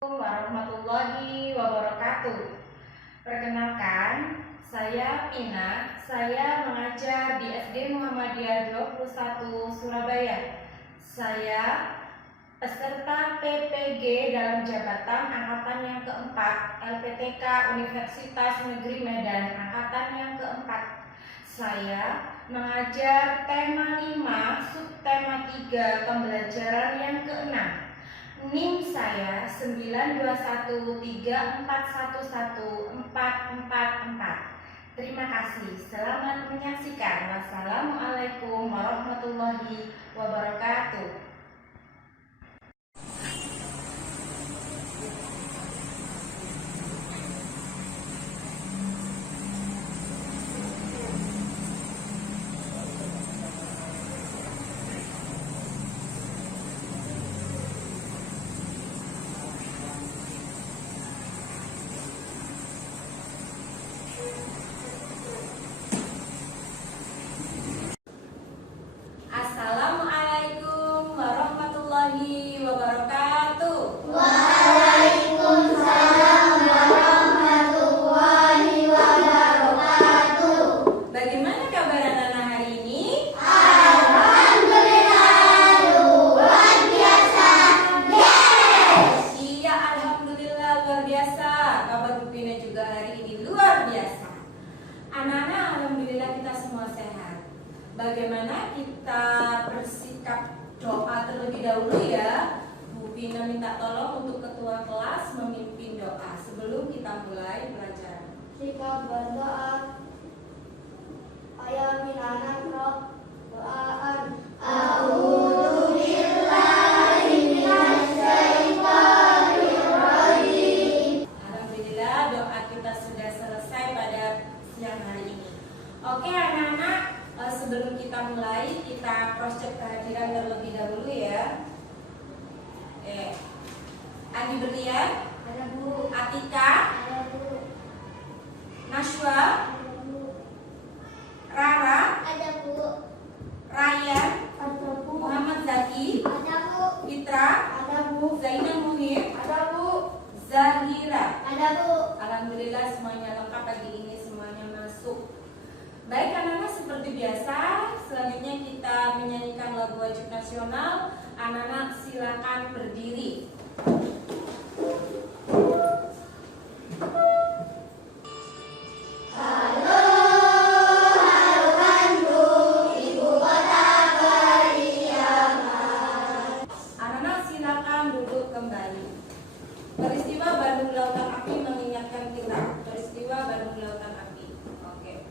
Warahmatullahi wabarakatuh. Perkenalkan, saya Pina. Saya mengajar di SD Muhammadiyah 21 Surabaya. Saya peserta PPG dalam jabatan angkatan yang keempat LPTK Universitas Negeri Medan angkatan yang keempat. Saya mengajar tema 5, subtema 3, pembelajaran yang keenam. NIM saya 92134114444. Terima kasih. Selamat menyaksikan. Wassalamualaikum warahmatullahi wabarakatuh. Assalamualaikum warahmatullahi wabarakatuh. Waalaikumsalam warahmatullahi wabarakatuh. Bagaimana kabar anak-anak hari ini? Alhamdulillah luar biasa. Yes. Iya, alhamdulillah luar biasa. Kabar Bu Pina juga hari ini luar biasa. Anak-anak, alhamdulillah kita semua sehat. Bagaimana kita bersikap doa terlebih dahulu ya? Bu Pina minta tolong untuk ketua kelas memimpin doa sebelum kita mulai pelajaran. Sikap berdoa. Ayah minana doaan. A'udzu billahi minasyaitonir rajim. Alhamdulillah doa kita sudah selesai pada siang hari ini. Oke anak-anak, sebelum kita mulai kita cross check kehadiran terlebih dahulu ya. Andi Berlian, Ada Bu. Atika, Ada Bu. Nashwa, Ada Bu. Rara, Ada Bu. Ryan, Ada Bu. Muhammad Zaki, Ada Bu. Fitra, Ada Bu. Zainal Munir, Ada Bu. Zahira. Ada Bu. Alhamdulillah semuanya lengkap pagi ini, semuanya masuk. Baik anak-anak, seperti biasa selanjutnya kita menyanyikan lagu wajib nasional. Anak-anak silakan berdiri. Halo, halo Bandung, ibu kota periaman. Anak-anak silakan duduk kembali. Peristiwa Bandung Lautan Api mengingatkan kita. Peristiwa Bandung Lautan Api. Oke.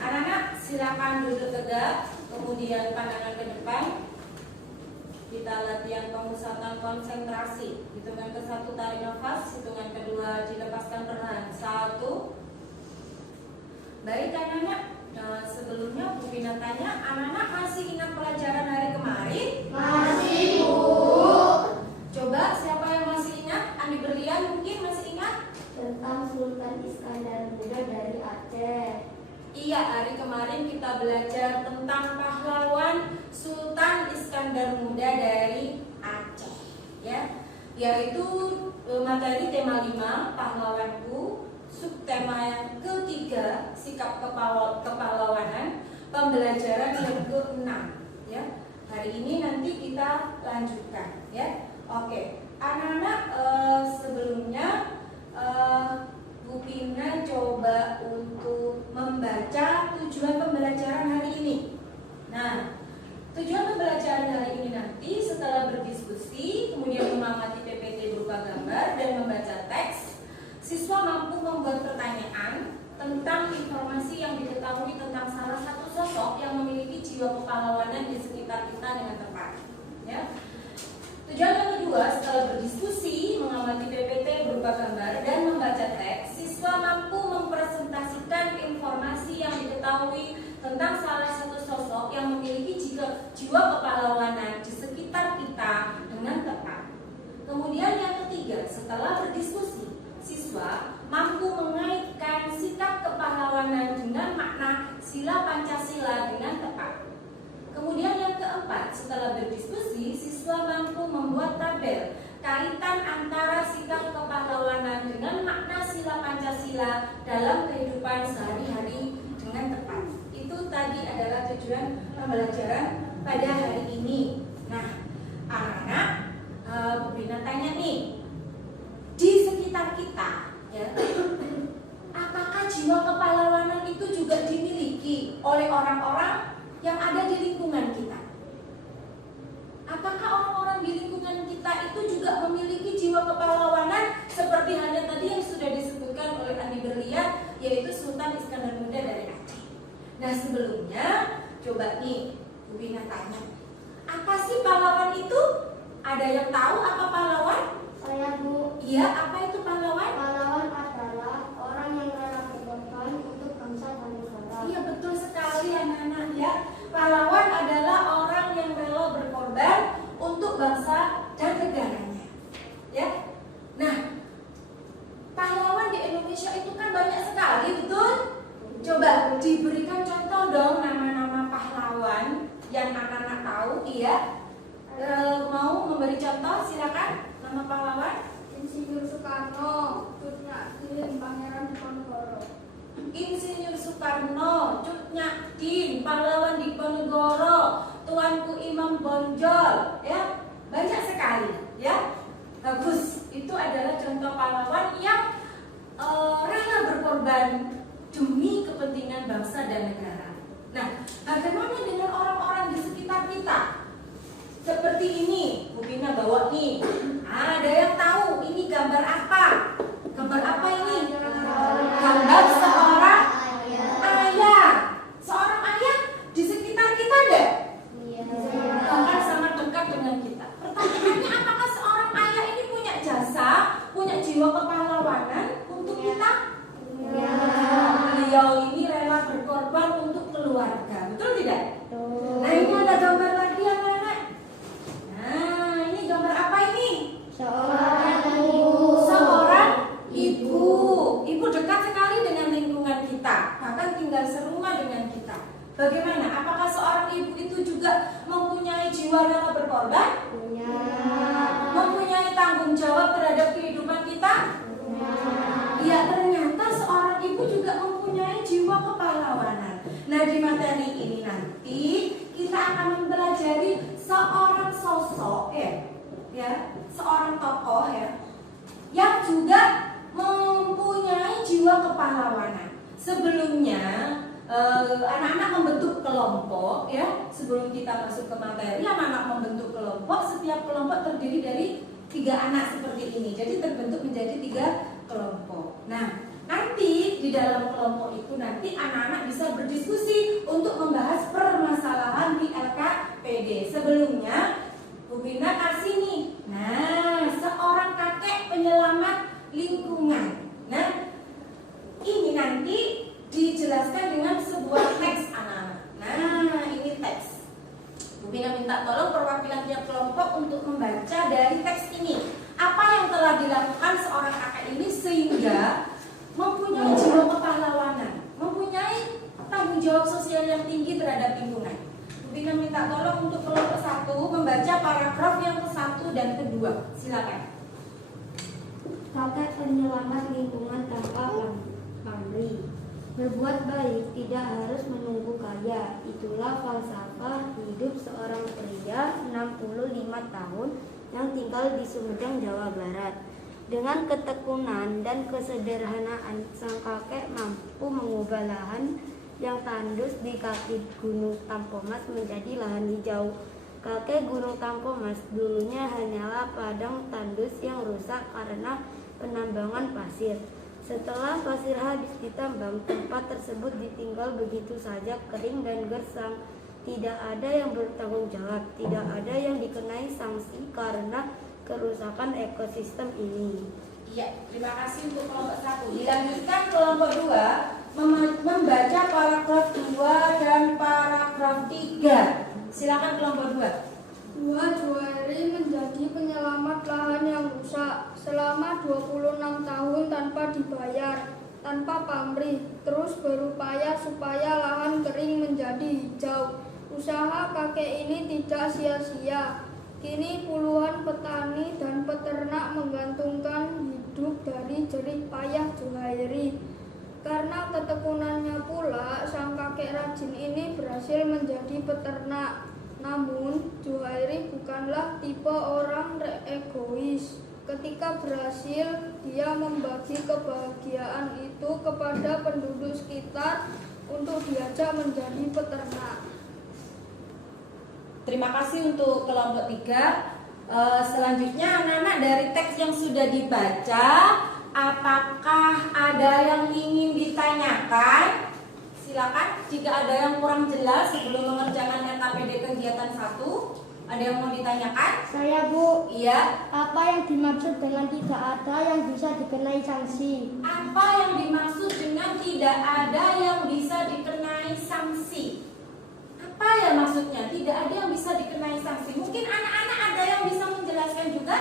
Anak-anak silakan duduk tegak, kemudian pandangan ke depan. Kita latihan pemusatan konsentrasi. Hitungan ke-1 tarik nafas, hitungan kedua dilepaskan perlahan. 1. Baik anak-anak, sebelumnya Bu Pina tanya, anak-anak masih ingat pelajaran hari kemarin? Masih Bu. Coba siapa yang masih ingat? Andi Berlian mungkin masih ingat? Tentang Sultan Iskandar Muda dari Aceh. Iya, hari kemarin kita belajar tentang pahlawan Sultan Iskandar Muda dari Aceh, ya, yaitu materi tema 5 pahlawanku, subtema yang ketiga sikap kepahlawanan, pembelajaran yang ke-6, ya. Hari ini nanti kita lanjutkan, ya. Oke, anak-anak, sebelumnya Bu Pina coba untuk membaca tujuan pembelajaran hari ini. Nah, tujuan pembelajaran hari ini nanti setelah berdiskusi, kemudian mengamati PPT berupa gambar dan membaca teks, siswa mampu membuat pertanyaan tentang informasi yang diketahui tentang salah satu sosok yang memiliki jiwa kepahlawanan di sekitar kita dengan tepat. Ya. Tujuan yang kedua, setelah berdiskusi, mengamati PPT berupa gambar dan membaca teks, siswa mampu mempresentasikan informasi yang diketahui tentang salah satu sosok yang memiliki jiwa kepahlawanan di sekitar kita dengan tepat. Kemudian yang ketiga, setelah berdiskusi, siswa mampu mengaitkan sikap kepahlawanan dengan makna sila Pancasila dengan tepat. Kemudian yang keempat, setelah berdiskusi, siswa mampu membuat tabel keterkaitan antara sikap kepahlawanan dengan makna sila Pancasila dalam kehidupan sehari-hari dengan tepat. Itu tadi adalah tujuan pembelajaran pada hari ini. Nah, anak-anak, Bu Rina tanya nih, di sekitar kita, ya, apakah jiwa kepahlawanan itu juga dimiliki oleh orang-orang yang ada di lingkungan kita? Apakah orang-orang di lingkungan kita itu juga memiliki jiwa kepahlawanan seperti halnya tadi yang sudah disebutkan oleh Andi Berlian, yaitu Sultan Iskandar Muda dari Aceh? Nah, sebelumnya coba nih Bu Rina tanya, apa sih pahlawan itu? Ada yang tahu apa pahlawan? Saya Bu. Iya, apa itu pahlawan? Pahlawan adalah orang yang rela berkorban untuk bangsa dan negara. Iya, betul sekali anak-anak ya. Pahlawan adalah orang yang rela berkorban untuk bangsa dan negaranya. Ya. Nah, pahlawan di Indonesia itu kan banyak sekali, betul? Coba diberikan contoh dong nama-nama pahlawan yang anak-anak tahu, iya. Mau memberi contoh, silakan. Nama pahlawan? Insinyur Soekarno, Cut Nyak, Pangeran Diponegoro. Insinyur Soekarno, Cut Nyak, pahlawan Diponegoro, Tuanku Imam Bonjol, ya, banyak sekali, ya. Bagus, itu adalah contoh pahlawan yang rela berkorban demi kepentingan bangsa dan negara. Nah, bagaimana dengan orang-orang di sekitar kita? Seperti ini, Bu Bina bawa nih. Ada yang tahu ini gambar apa? Gambar apa ini? Gambar seorang ayah. Seorang ayah di sekitar kita ada? Bahkan sangat dekat dengan kita. Pertanyaannya, apakah seorang ayah ini punya jasa, punya jiwa kepahlawanan untuk kita? Beliau ini rela berkorban untuk keluarga, betul tidak? Nah, ini ada gambar lagi anak-anak. Nah, ini gambar apa ini? Seorang ibu. Ibu dekat sekali dengan lingkungan kita, bahkan tinggal serumah dengan kita. Bagaimana? Apakah seorang ibu itu juga mempunyai jiwa rela berkorban? Mempunyai tanggung jawab terhadap kehidupan kita? Ya, ternyata seorang ibu juga mempunyai jiwa kepahlawanan. Nah, di materi ini nanti kita akan mempelajari seorang sosok, ya, seorang tokoh, ya, yang juga mempunyai jiwa kepahlawanan. Sebelumnya anak-anak membentuk kelompok, ya. Sebelum kita masuk ke materi, anak-anak membentuk kelompok. Setiap kelompok terdiri dari 3 anak seperti ini. Jadi terbentuk menjadi 3 kelompok. Nah, nanti di dalam kelompok itu nanti anak-anak bisa berdiskusi untuk membahas permasalahan di LKPD. Sebelumnya Bu Bina kasih nih. Nah, seorang kakek penyelamat lingkungan. Nah, ini nanti dijelaskan dengan sebuah teks anak-anak. Nah, ini teks. Bu Bina minta tolong perwakilan tiap kelompok untuk membaca dari teks ini. Apa yang telah dilakukan seorang kakek ini sehingga mempunyai jiwa kepahlawanan, mempunyai tanggung jawab sosial yang tinggi terhadap lingkungan. Bu Bina minta tolong untuk kelompok 1 membaca paragraf yang ke-1 dan ke-2. Silakan. Kakek penyelamat lingkungan tanpa pamrih. Berbuat baik tidak harus menunggu kaya. Itulah falsafah hidup seorang pria 65 tahun yang tinggal di Sumedang, Jawa Barat. Dengan ketekunan dan kesederhanaan, sang kakek mampu mengubah lahan yang tandus di kaki Gunung Tampomas menjadi lahan hijau. Kakek Gunung Tampomas dulunya hanyalah padang tandus yang rusak karena penambangan pasir. Setelah pasir habis ditambang, tempat tersebut ditinggal begitu saja kering dan gersang. Tidak ada yang bertanggung jawab, tidak ada yang dikenai sanksi karena kerusakan ekosistem ini. Iya, terima kasih untuk kelompok 1. Dilanjutkan kelompok 2 membaca paragraf 2 dan paragraf 3. Silakan kelompok 2. Juweri menjadi penyelamat lahan yang rusak selama 26 tahun tanpa dibayar, tanpa pamrih, terus berupaya supaya lahan kering menjadi hijau. Usaha kakek ini tidak sia-sia. Kini puluhan petani dan peternak menggantungkan hidup dari jerih payah Juhairi. Karena ketekunannya pula, sang kakek rajin ini berhasil menjadi peternak. Namun, Juhairi bukanlah tipe orang egois. Ketika berhasil, dia membagi kebahagiaan itu kepada penduduk sekitar untuk diajak menjadi peternak. Terima kasih untuk kelompok 3. Selanjutnya anak-anak dari teks yang sudah dibaca, apakah ada yang ingin ditanyakan? Silakan jika ada yang kurang jelas sebelum mengerjakan RKPD kegiatan 1. Ada yang mau ditanyakan? Saya, Bu. Iya. Apa yang dimaksud dengan tidak ada yang bisa dikenai sanksi? Apa yang dimaksud dengan tidak ada yang bisa dikenai sanksi? Apa ya maksudnya? Tidak ada yang bisa dikenai sanksi. Mungkin anak-anak ada yang bisa menjelaskan juga?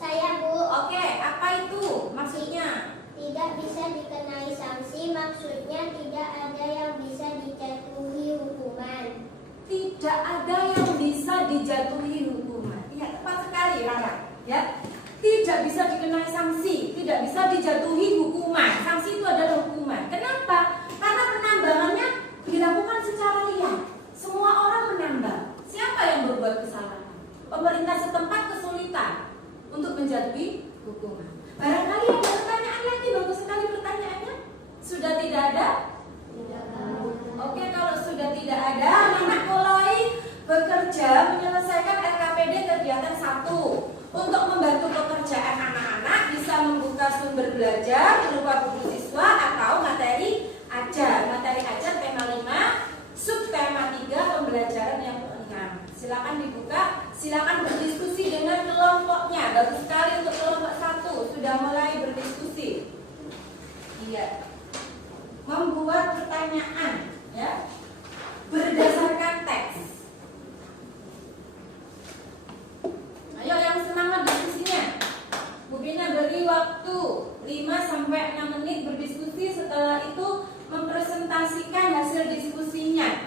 Saya, Bu. Oke, apa itu maksudnya? Tidak bisa dikenai sanksi, maksudnya tidak ada yang bisa dijatuhi hukuman. Tidak ada yang bisa dijatuhi hukuman. Iya, tepat sekali, Rara. Ya, tidak bisa dikenai sanksi, tidak bisa dijatuhi hukuman. Sanksi itu adalah hukuman. Kenapa? Karena penambangannya dilakukan secara liar. Semua orang menambang. Siapa yang berbuat kesalahan? Pemerintah setempat kesulitan untuk menjatuhi hukuman. Barangkali ada pertanyaan lagi, bagus sekali pertanyaannya. Sudah tidak ada? Oke, kalau sudah tidak ada, anak-anak mulai bekerja menyelesaikan RKPD kegiatan 1. Untuk membantu pekerjaan anak-anak bisa membuka sumber belajar berupa buku siswa atau materi ajar. Materi ajar tema 5, subtema 3, pembelajaran yang ringan. Silakan dibuka, silakan berdiskusi dengan kelompoknya. Bagus sekali untuk kelompok 1 sudah mulai berdiskusi. Iya. Membuat pertanyaan, ya, berdasarkan teks. Ayo yang semangat diskusinya. Bu Bina beri waktu 5-6 menit berdiskusi. Setelah itu mempresentasikan hasil diskusinya.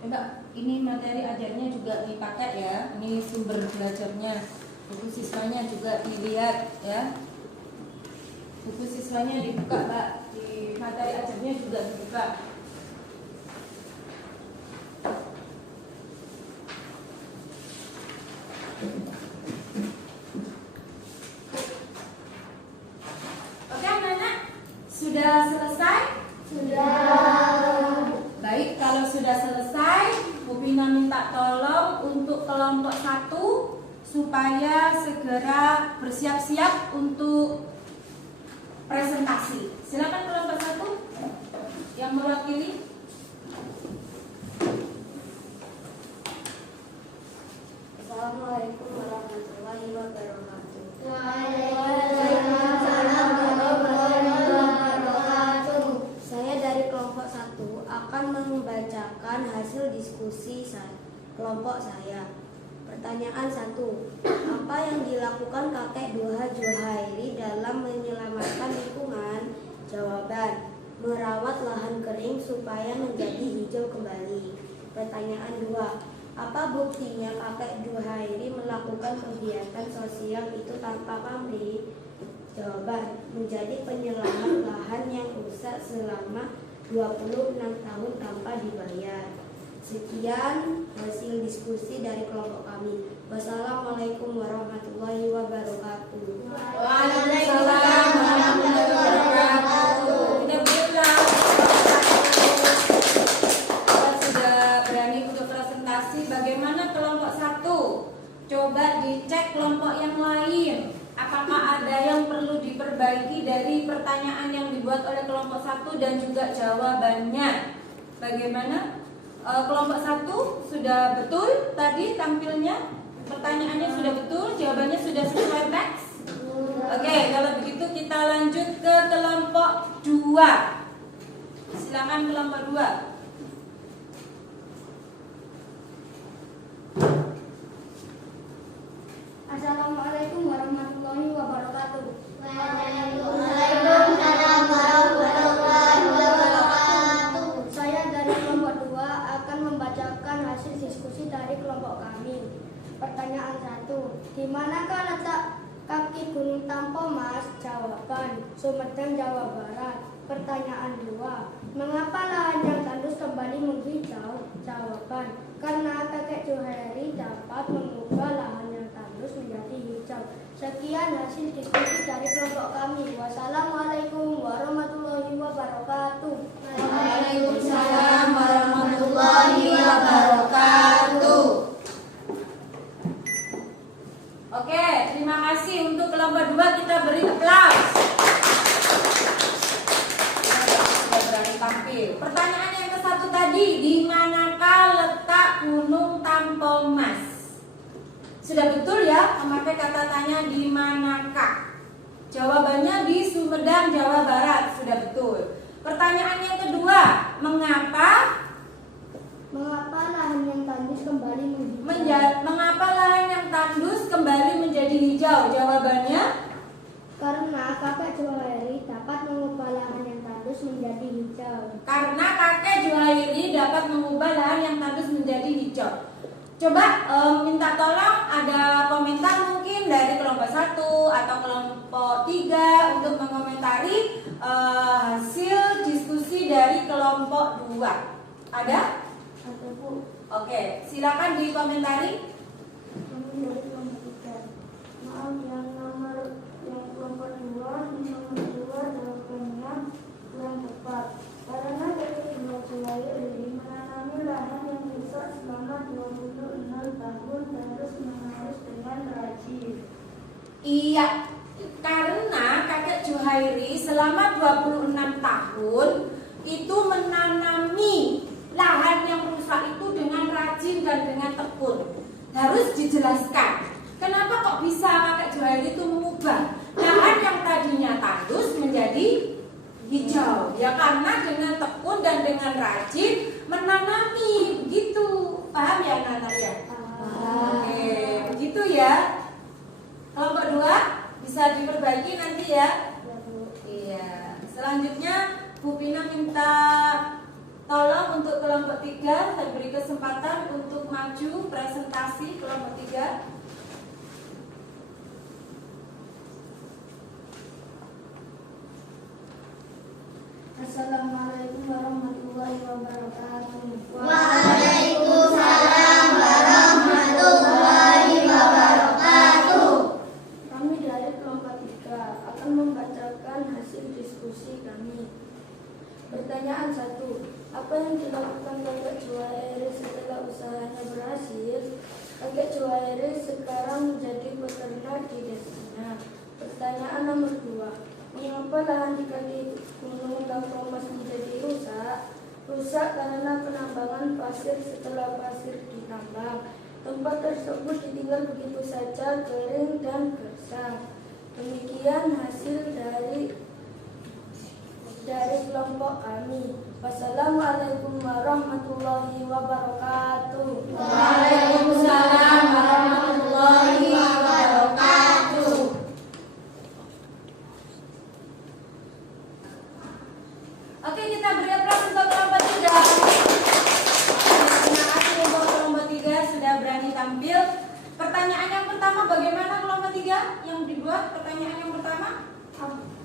Coba, ini materi ajarnya juga dipakai ya. Ini sumber belajarnya. Buku siswanya juga dilihat ya. Buku siswanya dibuka, Mbak. Di materi ajarnya juga dibuka. Oke, anak-anak, sudah selesai? Sudah. Baik, kalau sudah selesai, Bu Bina minta tolong untuk kelompok 1 supaya segera bersiap-siap untuk presentasi. Silakan kelompok 1 yang mewakili. Assalamualaikum warahmatullahi wabarakatuh. Waalaikumsalam warahmatullahi wabarakatuh. Saya dari kelompok 1 akan membacakan hasil diskusi kelompok saya. Pertanyaan 1. Apa yang dilakukan kakek Duha Juhairi dalam menyelamatkan lingkungan? Jawaban: merawat lahan kering supaya menjadi hijau kembali. Pertanyaan 2. Apa buktinya kakek Juhairi melakukan kegiatan sosial itu tanpa pamrih? Jawaban: menjadi penyelamat lahan yang rusak selama 26 tahun tanpa dibayar. Sekian hasil diskusi dari kelompok kami. Wassalamualaikum warahmatullahi wabarakatuh. Waalaikumsalam warahmatullahi wabarakatuh. Kita berulang. Kita sudah berani untuk presentasi. Bagaimana kelompok 1? Coba dicek kelompok yang lain. Apakah ada yang perlu diperbaiki dari pertanyaan yang dibuat oleh kelompok 1 dan juga jawabannya? Bagaimana? Kelompok 1 sudah betul tadi tampilnya? Pertanyaannya sudah betul, jawabannya sudah sesuai teks? Oke, kalau begitu kita lanjut ke kelompok 2. Silakan kelompok 2. Assalamualaikum warahmatullahi wabarakatuh. Waalaikumsalam kaki gunung tanpa mas. Jawaban, Sumedang, Jawa Barat. Pertanyaan 2. Mengapa lahan yang tandus kembali menghijau? Jawaban, karena kakek Juhairi dapat mengubah lahan yang tandus menjadi hijau. Sekian hasil diskusi dari kelompok kami. Wassalamualaikum warahmatullahi wabarakatuh. Waalaikumsalam warahmatullahi wabarakatuh. Oke, terima kasih. Untuk kelompok 2 kita beri aplaus. Sudah berani tampil. Pertanyaan yang ke-1 tadi, di manakah letak Gunung Tampomas? Sudah betul ya memakai kata tanya di manakah? Jawabannya di Sumedang, Jawa Barat. Sudah betul. Pertanyaan yang kedua, mengapa lahan yang tandus kembali menghijau? Mengapa lahan yang tandus kembali menjadi hijau? Jawabannya Karena kakek Juhairi dapat mengubah lahan yang tandus menjadi hijau. karena kakek Juhairi dapat mengubah lahan yang tandus menjadi hijau. Coba minta tolong ada komentar mungkin dari kelompok 1 atau kelompok 3 untuk mengomentari hasil diskusi dari kelompok 2. Ada? Ada, Bu. Oke, silakan dikomentari. Kami dari kelompok 3. Maaf, yang kelompok 2 jawabannya kurang tepat. Karena kakek Juhairi menanami lahan yang rusak selama 26 tahun terus menerus dengan rajin. Iya, karena kakek Juhairi selama 26 tahun itu menanami lahan yang rusak itu dengan rajin dan dengan tekun. Harus dijelaskan, kenapa kok bisa kakek Juhairi itu mengubah lahan yang tadinya tandus menjadi hijau? Ya karena dengan tekun dan dengan rajin menanami, begitu. Paham ya anak-anak ya? Oke, begitu ya. Kelompok 2 bisa diperbaiki nanti ya. Iya. Selanjutnya Bu Pina minta tolong untuk kelompok 3, saya beri kesempatan untuk maju presentasi kelompok 3. Assalamualaikum warahmatullahi wabarakatuh. Waalaikumsalam warahmatullahi wabarakatuh. Kami dari kelompok 3 akan membacakan hasil diskusi kami. Pertanyaan 1. Apa yang dilakukan kakek Juhairi setelah usahanya berhasil? Kakek Juhairi sekarang menjadi peternak di desanya. Pertanyaan nomor 2. Mengapa lahan di kaki Gunung Tampomas menjadi rusak? Rusak karena penambangan pasir. Setelah pasir ditambang, tempat tersebut ditinggal begitu saja, kering dan gersang. Demikian hasil dari kelompok kami. Wassalamualaikum warahmatullahi wabarakatuh. Waalaikumsalam warahmatullahi wabarakatuh. Oke, kita beri aplaus untuk kelompok 3. Terima kasih untuk kelompok 3 sudah berani tampil. Pertanyaan yang pertama, bagaimana kelompok 3 yang dibuat? Pertanyaan yang pertama,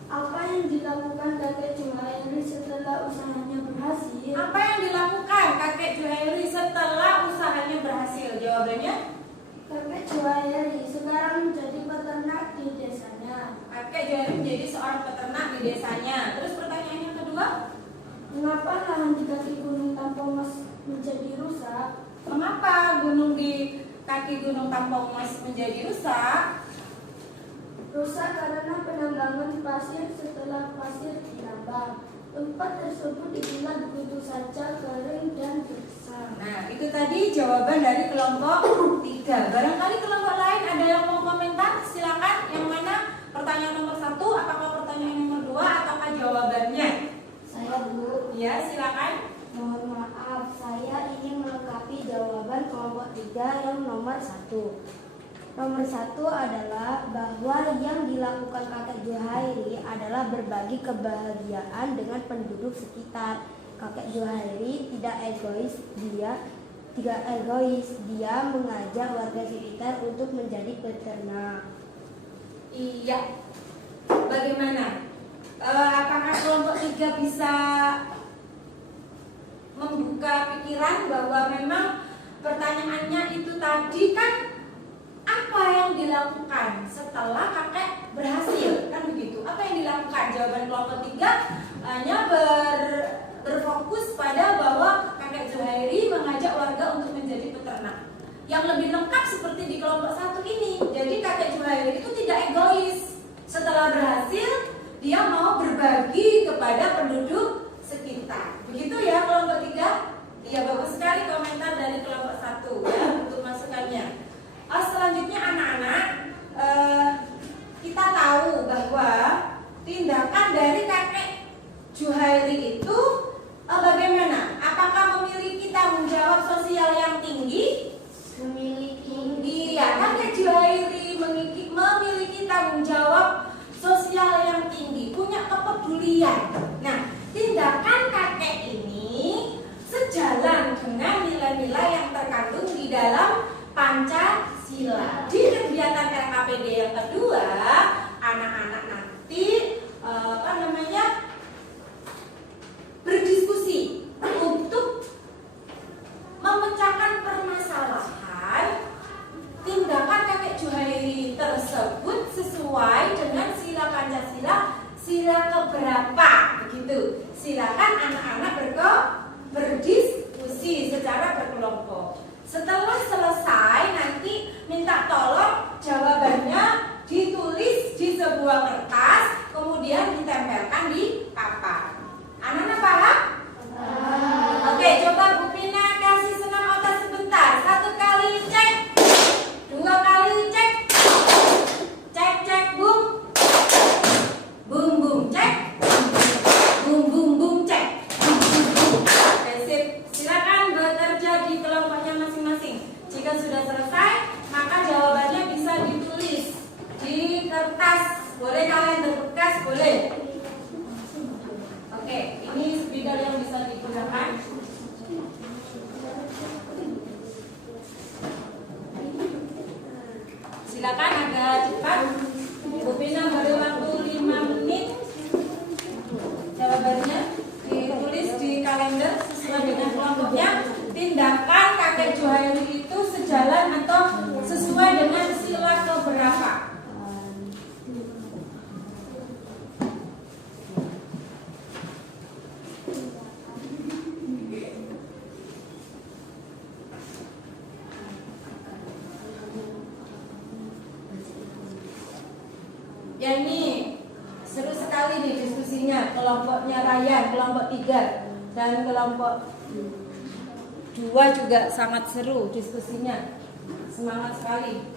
Apa yang dilakukan kakek Juhairi setelah usahanya berhasil? apa yang dilakukan kakek Juhairi setelah usahanya berhasil? Jawabannya, Kakek Juhairi sekarang menjadi peternak di desanya. kakek Juhairi menjadi seorang peternak di desanya. Terus pertanyaan yang kedua, Mengapa lahan di kaki Gunung Tampomas menjadi rusak? mengapa gunung di kaki Gunung Tampomas menjadi rusak? Rusak karena penambangan pasir. Setelah pasir ditambang, tempat tersebut ditinggal begitu saja, kering dan gersang. Nah, itu tadi jawaban dari kelompok 3. Barangkali kelompok lain ada yang mau komentar? Silakan. Yang mana? Pertanyaan nomor 1, apakah pertanyaan nomor 2 ataukah jawabannya? Saya, Bu. Ya, silakan. Mohon maaf, saya ingin melengkapi jawaban kelompok 3 yang nomor 1. Nomor 1 adalah bahwa yang dilakukan kakek Juhairi adalah berbagi kebahagiaan dengan penduduk sekitar. Kakek Juhairi tidak egois, dia mengajak warga sekitar untuk menjadi peternak. Iya. Bagaimana? Apakah kelompok 3 bisa membuka pikiran bahwa memang pertanyaannya itu tadi kan apa yang dilakukan setelah kakek berhasil, kan begitu? Apa yang dilakukan? Jawaban kelompok 3 hanya berfokus pada bahwa kakek Zuhairi mengajak warga untuk menjadi peternak. Yang lebih lengkap seperti di kelompok 1 ini. Jadi kakek Zuhairi itu tidak egois. Setelah berhasil, dia mau berbagi kepada penduduk sekitar. Begitu ya kelompok 3? Iya, bagus sekali komentar dari kelompok 1 ya untuk masukannya. Selanjutnya anak-anak, kita tahu bahwa tindakan dari kakek Zuhairi itu bagaimana? Apakah memiliki tanggung jawab sosial yang tinggi? Memiliki. Iya, kakek Zuhairi memiliki tanggung jawab sosial yang tinggi, punya kepedulian. Nah, tindakan kakek ini sejalan dengan nilai-nilai yang terkandung di dalam Pancasila. Di kegiatan LKPD yang kedua, anak-anak nanti berdiskusi untuk memecahkan permasalahan tindakan kakek Zuhairi tersebut sesuai dengan sila Pancasila, sila keberapa, begitu. Silakan anak-anak berdiskusi secara berkelompok. Setelah selesai nanti minta tolong jawabannya ditulis di sebuah kertas, kemudian ditempelkan di papan. Anak-anak paham? Oke, coba Bu Pina kasih senam otak sebentar. 1 kali cek, 2 kali cek, cek bum, bum cek, bum cek. Oke, sip. Silakan bekerja di kelompoknya masing-masing. Jika sudah selesai, maka jawabannya bisa ditulis di kertas. Boleh kalian berbekas, boleh. Oke, ini spidol yang bisa digunakan. Silakan agak cepat. Bu Pina beri waktu 5 menit. Jawabannya ditulis di kalender sesuai dengan kelompoknya. Tindakan kakek Zuhairi itu sejalan atau sesuai dengan sila keberapa? Ya, ini seru sekali nih diskusinya. Kelompoknya Raya, kelompok 3 dan kelompok 2 juga sangat seru diskusinya. Semangat sekali.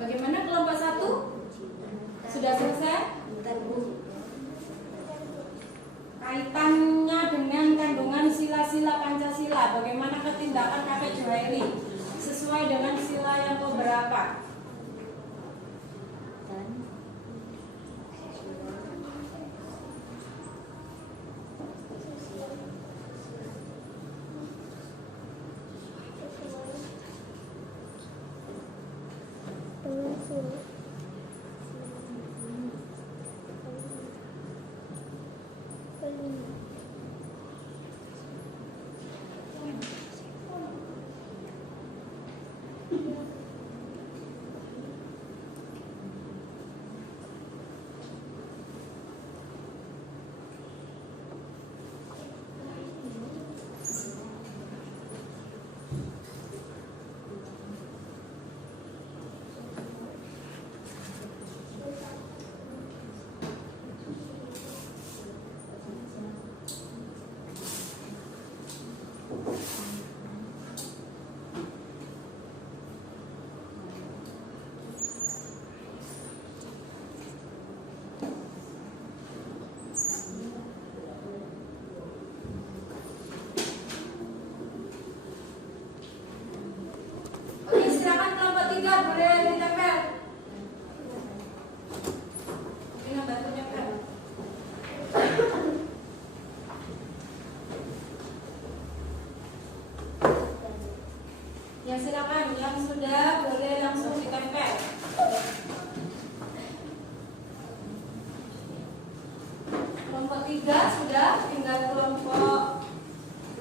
Bagaimana kelompok 1? Sudah selesai? Kaitannya dengan kandungan sila-sila Pancasila. Bagaimana ketindakan kakek Zuhairi sesuai dengan sila yang keberapa? Oke, silakan kelompok 3 boleh ditempel. Ini bantu nempel. Ya silakan, yang sudah boleh langsung ditempel. Kelompok 3 sudah, tinggal kelompok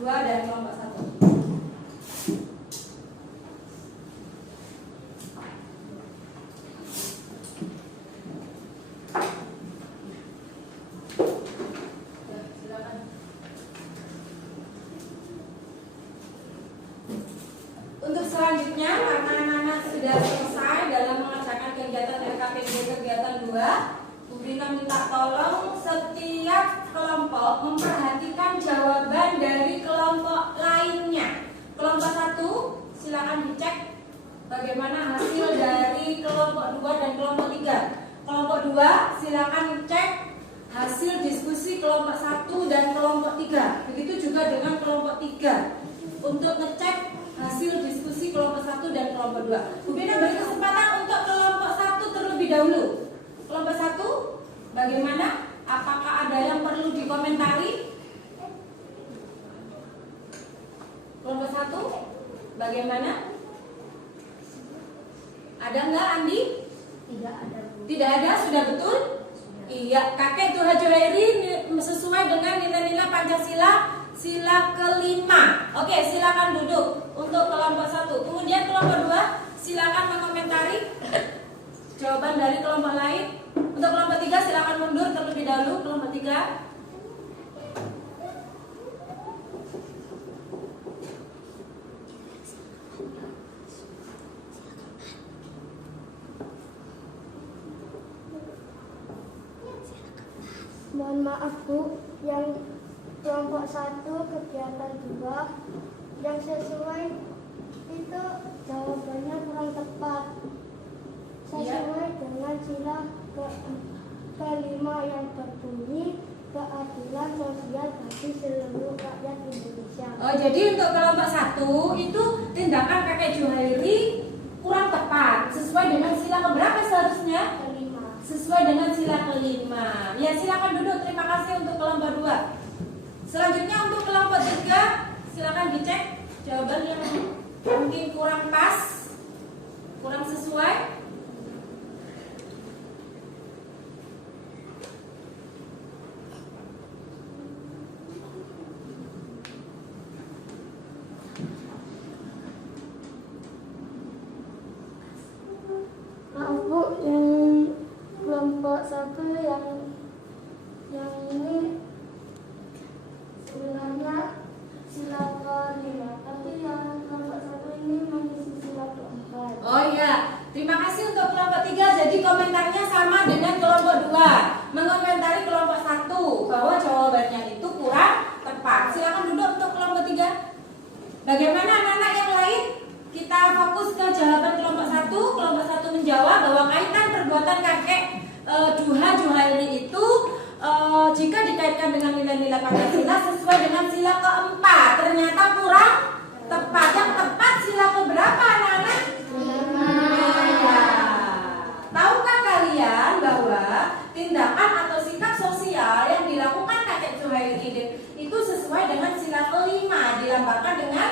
2 dan kelompok 1. Untuk selanjutnya, karena anak-anak sudah selesai dalam mengerjakan kegiatan LKPD kegiatan 2, Bu Rina minta tolong setiap kelompok memperhatikan jawaban dari kelompok lainnya. Kelompok 1, silakan dicek bagaimana hasil dari kelompok 2 dan kelompok 3. Kelompok 2, silakan cek hasil diskusi kelompok 1 dan kelompok 3. Begitu juga dengan kelompok 3 untuk ngecek hasil diskusi kelompok 1 dan kelompok 2. Bu Bina beri kesempatan untuk kelompok 1 terlebih dahulu. Kelompok 1, bagaimana? Apakah ada yang perlu dikomentari? Kelompok 1, bagaimana? Ada nggak, Andi? Tidak ada, Bu. Tidak ada, sudah betul? Iya, kakek Tuha Juhairi sesuai dengan nilai-nilai Pancasila sila kelima. Oke, silakan duduk untuk kelompok 1. Kemudian kelompok 2, silakan mengomentari jawaban dari kelompok lain. Untuk kelompok 3, silakan mundur terlebih dahulu. Kelompok 3. Mohon maaf Bu, yang kelompok 1 kegiatan 2 yang sesuai itu jawabannya kurang tepat sesuai dengan sila kelima yang berbunyi keadilan sosial bagi seluruh rakyat Indonesia. Oh, jadi untuk kelompok 1 itu tindakan kakek Juhairi kurang tepat sesuai dengan sila keberapa seharusnya? Kelima. Sesuai dengan sila kelima. Ya, silakan duduk. Terima kasih untuk kelompok 2. Selanjutnya untuk kelompok 3, silakan dicek jawaban yang mungkin kurang pas, kurang sesuai. Maaf Bu, yang kelompok 1 yang ini sebenarnya sila kelima, tapi yang kelompok 1 ini mengisi sila keempat. Oh iya, terima kasih untuk kelompok 3. Jadi komentarnya sama dengan kelompok 2. Mengomentari kelompok 1 bahwa jawabannya itu kurang tepat. Silakan duduk untuk kelompok 3. Bagaimana anak-anak yang lain? Kita fokus ke jawaban kelompok 1. Kelompok 1 menjawab bahwa kaitan perbuatan kakek Duha Juhairi itu jika dikaitkan dengan nilai-nilai Pancasila sesuai dengan sila keempat. Ternyata kurang tepat. Yang tepat sila keberapa anak-anak? 5. Tahukah kalian bahwa tindakan atau sikap sosial yang dilakukan kakek Juhairi itu sesuai dengan sila kelima, dilambangkan dengan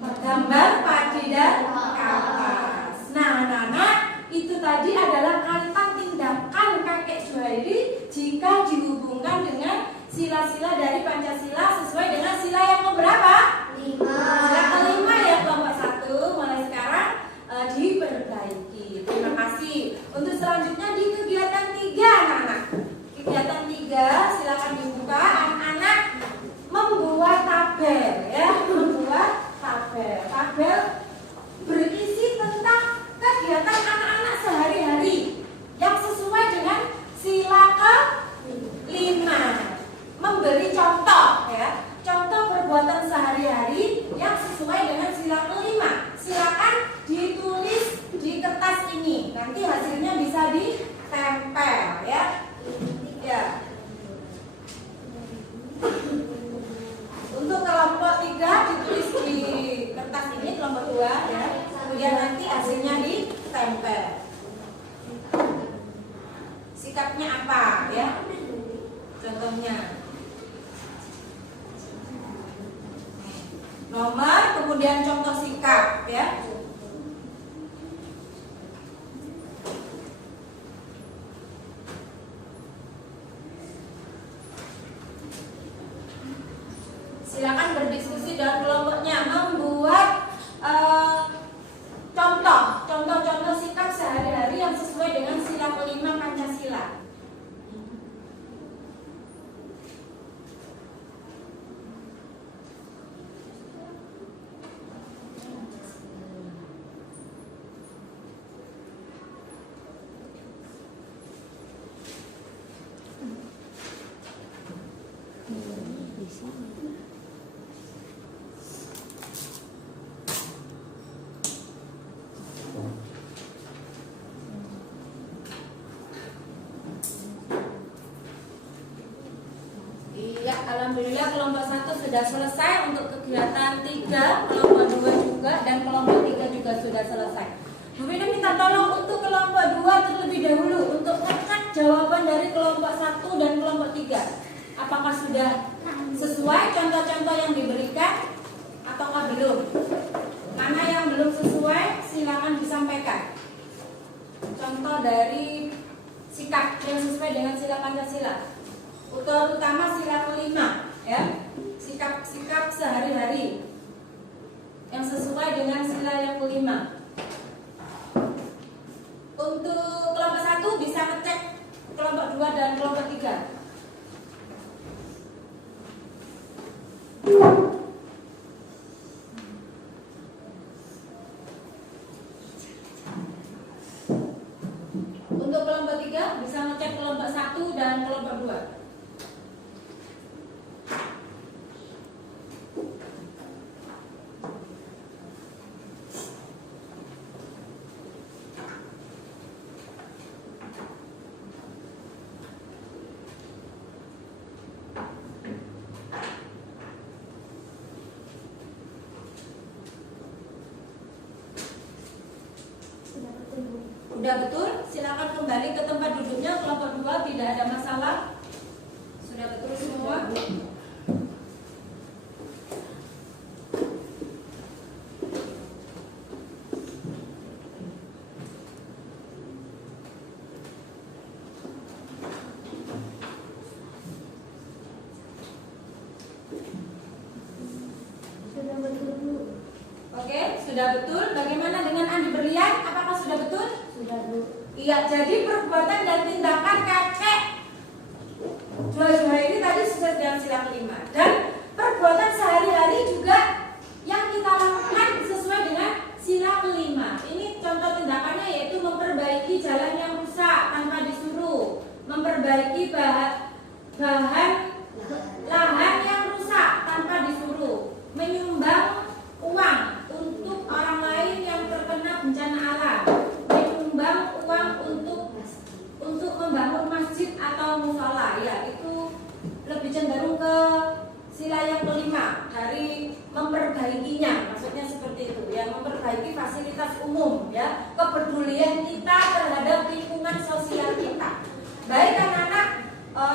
gambar padi dan kapas. Nah, anak-anak, itu tadi adalah kaitan tindakan kakek Juhairi jika dihubungkan dengan sila-sila dari Pancasila sesuai dengan sila yang keberapa? 5. sikapnya apa ya? Contohnya nomor, kemudian contoh sikap ya. Silakan berdiskusi dalam kelompoknya, membuat contoh-contoh sikap sehari-hari yang sesuai dengan sila kelima Pancasila. Iya, alhamdulillah kelompok 1 sudah selesai untuk kegiatan 3, kelompok 2 juga, dan kelompok 3 juga sudah selesai. Bu Bina minta tolong untuk kelompok 2 terlebih dahulu untuk ngecek jawaban dari kelompok 1 dan kelompok 3. Apakah sudah sesuai contoh-contoh yang diberikan ataukah belum? Mana yang belum sesuai silakan disampaikan. Contoh dari sikap yang sesuai dengan sila Pancasila. Terutama sila kelima ya, sikap-sikap sehari-hari yang sesuai dengan sila yang kelima. Untuk kelompok 1 bisa ngecek kelompok 2 dan kelompok 3. Untuk kelompok 3 bisa ngecek kelompok 1 dan kelompok 2. Sudah betul? Silakan kembali ke tempat duduknya. Kelompok 2 tidak ada masalah. Sudah betul semua? Sudah betul, Bu. Oke, sudah betul. Bagaimana dengan Andi Berlian? Apakah sudah betul? Sudah, Bu. Iya, jadi perbuatan dan tindakan kakek Joa-Joa ini tadi sudah dalam sila kelima. Dan perbuatan sehari-hari juga yang kita lakukan sesuai dengan sila kelima. Ini contoh tindakannya yaitu memperbaiki jalan yang rusak tanpa disuruh, memperbaiki bahan lahan yang rusak tanpa disuruh, menyumbang uang untuk orang lain yang terkena bencana alam, menyumbang uang untuk membangun masjid atau musola. Ya, itu lebih cenderung ke sila yang kelima dari memperbaikinya, maksudnya seperti itu ya, memperbaiki fasilitas umum ya, kepedulian kita terhadap lingkungan sosial kita. Baik anak-anak,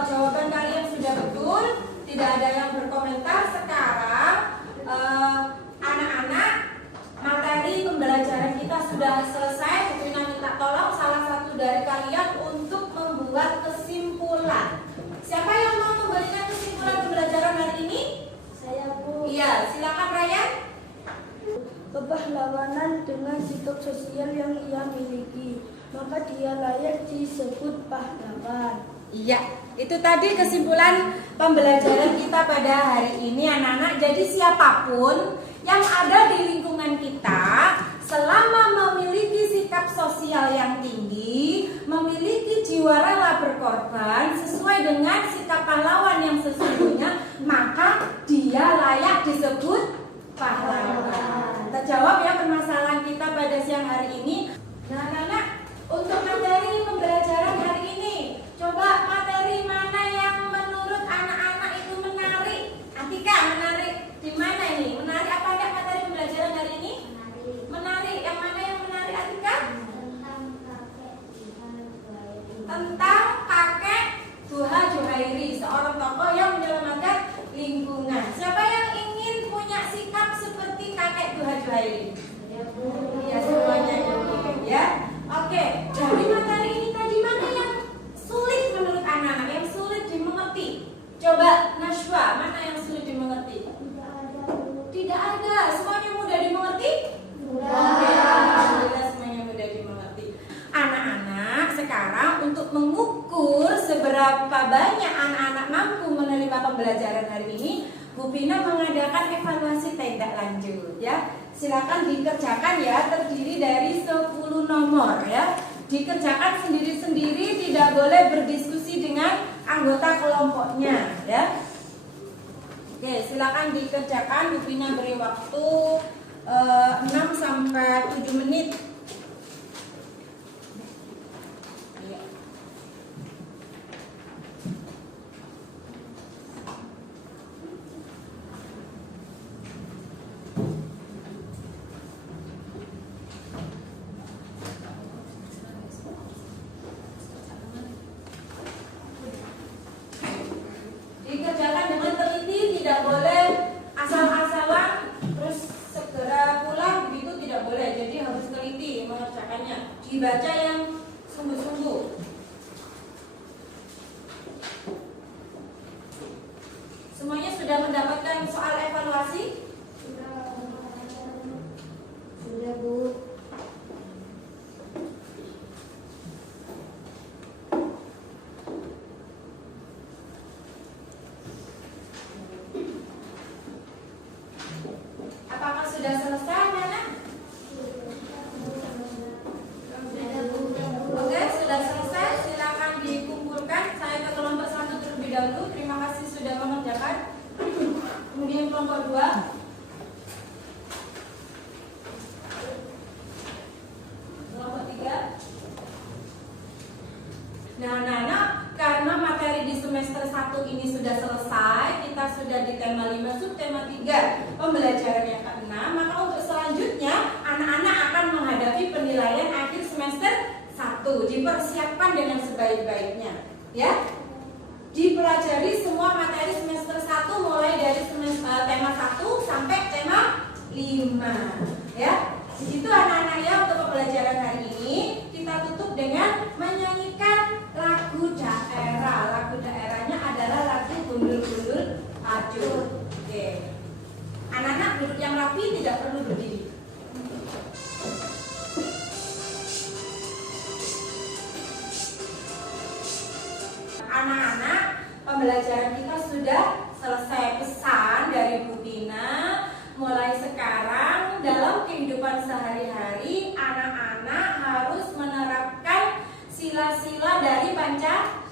jawaban kalian sudah betul, tidak ada yang berkomentar. Sekarang anak-anak, materi pembelajaran kita sudah selesai. Bu Vina minta tolong salah satu dari kalian untuk membuat kesimpulan. Siapa yang mau memberikan kesimpulan pembelajaran hari ini? Saya, Bu. Iya, silakan Ryan. Kepahlawanan dengan sikap sosial yang ia miliki, maka dia layak disebut pahlawan. Iya, itu tadi kesimpulan pembelajaran kita pada hari ini anak-anak. Jadi siapapun yang ada di lingkungan kita selama memiliki sikap sosial yang tinggi, memiliki jiwa rela berkorban sesuai dengan sikap pahlawan yang sesungguhnya, maka dia layak disebut pahlawan. Terjawab ya permasalahan kita pada siang hari ini. Nah anak-anak, untuk materi pembelajaran hari ini, coba materi mana yang menurut anak-anak itu menarik? Atika, menarik di mana ini? Menarik apa enggak materi pembelajaran hari ini? Menarik. Yang mana yang menarik Atika? Tentang kakek Tentang kakek Zuhairi? Ya, semuanya yakin ya. Oke, dari materi ini tadi mana yang sulit menurut anak-anak, yang sulit dimengerti? Coba Nashwa, mana yang sulit dimengerti? Tidak ada. Semuanya mudah dimengerti? Oke, alhamdulillah semuanya mudah dimengerti. Anak-anak, sekarang untuk mengukur seberapa banyak anak-anak mampu menerima pembelajaran hari ini, Bu Pina mengadakan evaluasi tindak lanjut ya. Silakan dikerjakan ya, terdiri dari 10 nomor ya. Dikerjakan sendiri-sendiri, tidak boleh berdiskusi dengan anggota kelompoknya ya. Oke, silakan dikerjakan. Bu Pina beri waktu 6 sampai 7 menit. Ya. Dikerjakan dengan teliti, tidak boleh asal-asalan terus segera pulang, begitu tidak boleh. Jadi harus teliti mengerjakannya, dibaca yang sungguh-sungguh. Semuanya sudah mendapatkan soal evaluasi? Sudah, Bu. Apakah sudah selesai, Nana? Oke, sudah selesai. Silakan dikumpulkan. Saya ke kelompok 1 terlebih dahulu. Terima kasih sudah mengerjakan. Kemudian kelompok 2. Kelompok 3. Nah, Nana, karena materi di semester 1 ini sudah selesai, kita sudah di tema 5 subtema 3 pembelajaran yang ke-6, maka untuk selanjutnya anak-anak akan menghadapi penilaian akhir semester 1. Dipersiapkan dengan sebaik-baiknya ya. Dipelajari semua materi semester 1 mulai dari tema 1 sampai tema 5 ya. Di situ anak-anak ya, untuk pembelajaran hari ini kita tutup dengan menyanyikan lagu daerah. Lagu daerahnya adalah lagu Gundul-Gundul Aju. Oke. Anak-anak duduk yang rapi, tidak perlu berdiri. Anak-anak, pembelajaran kita sudah selesai. Pesan dari Bu Pina, mulai sekarang dalam kehidupan sehari-hari anak-anak harus menerapkan sila-sila dari Pancasila.